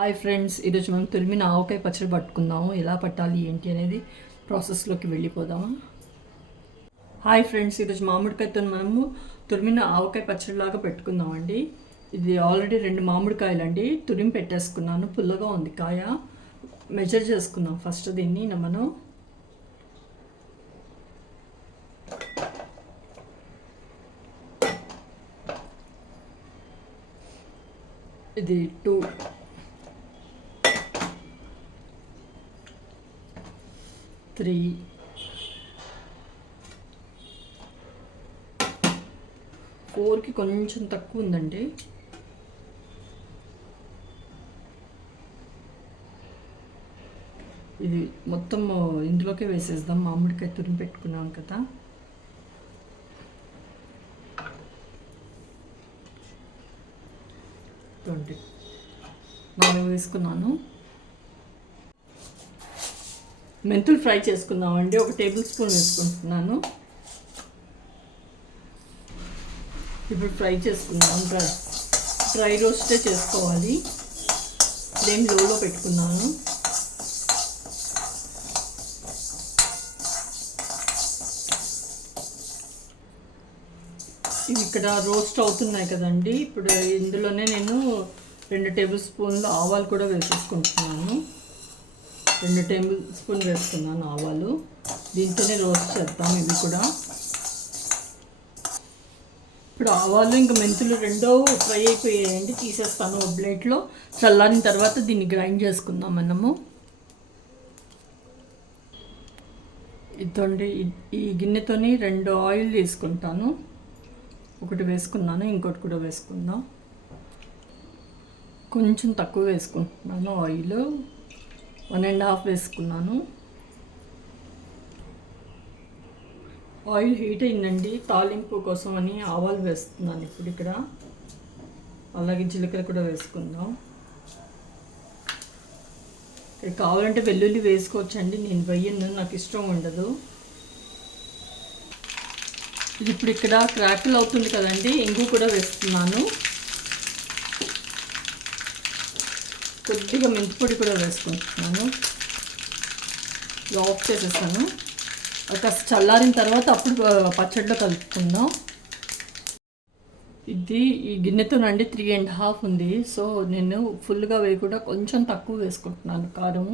Hi friends, ఈరోజు మనం తురిమిన ఆవకాయ పచ్చడి పట్టుకుందాము. ఎలా పట్టాలి ఏంటి అనేది ప్రాసెస్లోకి వెళ్ళిపోదామా. హాయ్ ఫ్రెండ్స్, ఈరోజు మామిడికాయతో మనము తురిమిన ఆవకాయ పచ్చడిలాగా పెట్టుకుందామండి. ఇది ఆల్రెడీ 2 మామిడికాయలు అండి, తురిమి పెట్టేసుకున్నాను. పుల్లగా ఉంది కాయ. మెజర్ చేసుకుందాం ఫస్ట్ దీన్ని మనం. ఇది 2, 3, 4కి కొంచెం తక్కువ ఉందండి. ఇది మొత్తం ఇందులోకే వేసేద్దాం. మామిడికాయ తురిమి పెట్టుకున్నాం కదా. చూడండి, 4 వేసుకున్నాను. మెంతులు ఫ్రై చేసుకుందామండి. 1 టేబుల్ స్పూన్ వేసుకుంటున్నాను. ఇప్పుడు ఫ్రై చేసుకుందాం. డ్రై రోస్టే చేసుకోవాలి. ఫ్లేమ్ లోలో పెట్టుకున్నాను. ఇవి ఇక్కడ రోస్ట్ అవుతున్నాయి కదండి. ఇప్పుడు ఇందులోనే నేను 2 టేబుల్ స్పూన్లు ఆవాలు కూడా వేసేసుకుంటున్నాను. 2 టేబుల్ స్పూన్ వేసుకున్నాను ఆవాలు. దీంతోనే రోస్ట్ చేద్దాం ఇవి కూడా. ఇప్పుడు ఆవాలు ఇంకా మెంతులు రెండో ఫ్రై అయిపోయాయండి. తీసేస్తాను ఒక ప్లేట్లో. చల్లారిన తర్వాత దీన్ని గ్రైండ్ చేసుకుందాం మనము. ఇదండి, ఈ గిన్నెతోని 2 ఆయిల్ తీసుకుంటాను. 1 వేసుకున్నాను, ఇంకోటి కూడా వేసుకుందాం. కొంచెం తక్కువ వేసుకుంటున్నాను ఆయిల్. 1.5 వేసుకున్నాను. ఆయిల్ హీట్ అయిందండి. తాలింపు కోసం అని ఆవాలు వేస్తున్నాను ఇప్పుడు ఇక్కడ. అలాగే జీలకర్ర కూడా వేసుకుందాం. కావాలంటే వెల్లుల్లి వేసుకోవచ్చండి. నేను వేయను, నాకు ఇష్టం ఉండదు. ఇది ఇప్పుడు ఇక్కడ క్రాకిల్ అవుతుంది కదండి. ఇంగు కూడా వేస్తున్నాను. కొద్దిగా మెంతిపొడి కూడా వేసుకుంటున్నాను. ఆఫ్ చేసేసాను. కాస్త చల్లారిన తర్వాత అప్పుడు పచ్చడిలో కలుపుకుందాం. ఇది ఈ గిన్నెతోనండి 3.5 ఉంది. సో నేను ఫుల్గా వేయకుండా కొంచెం తక్కువ వేసుకుంటున్నాను కారం.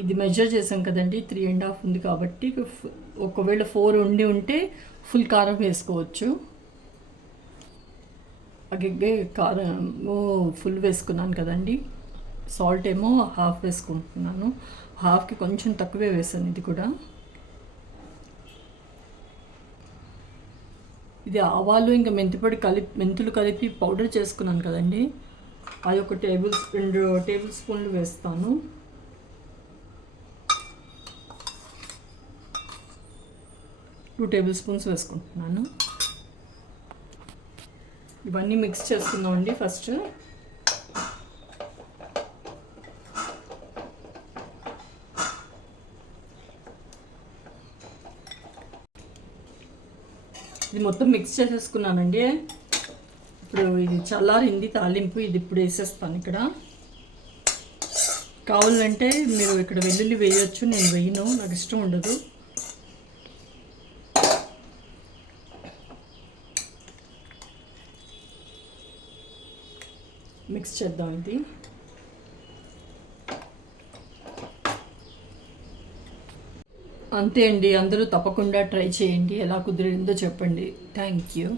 ఇది మెజర్ చేసాం కదండి. 3.5 ఉంది కాబట్టి ఒకవేళ 4 ఉంటే ఫుల్ కారం వేసుకోవచ్చు. అలాగే కారం ఫుల్ వేసుకున్నాను కదండి. సాల్ట్ ఏమో 1/2 వేసుకుంటున్నాను. 1/2కి కొంచెం తక్కువే వేసాను ఇది కూడా. ఇది ఆవాలు ఇంకా మెంతిపొడి మెంతులు కలిపి పౌడర్ చేసుకున్నాను కదండి. అది 2 టేబుల్ స్పూన్లు వేస్తాను. టూ టేబుల్ స్పూన్స్ వేసుకుంటున్నాను. ఇవన్నీ మిక్స్ చేసుకుందామండి ఫస్ట్. ఇది మొత్తం మిక్స్ చేసేసుకున్నానండి. ఇప్పుడు ఇది చల్లారింది తాలింపు. ఇది ఇప్పుడు వేసేస్తాను ఇక్కడ. కావాలంటే మీరు ఇక్కడ వెల్లుల్లి వేయచ్చు, నేను వేయను, నాకు ఇష్టం ఉండదు. మిక్స్ చేద్దాం ఇది. అంతే అండి. అందరూ తప్పకుండా ట్రై చేయండి. ఎలా కుదిరిందో చెప్పండి. Thank you.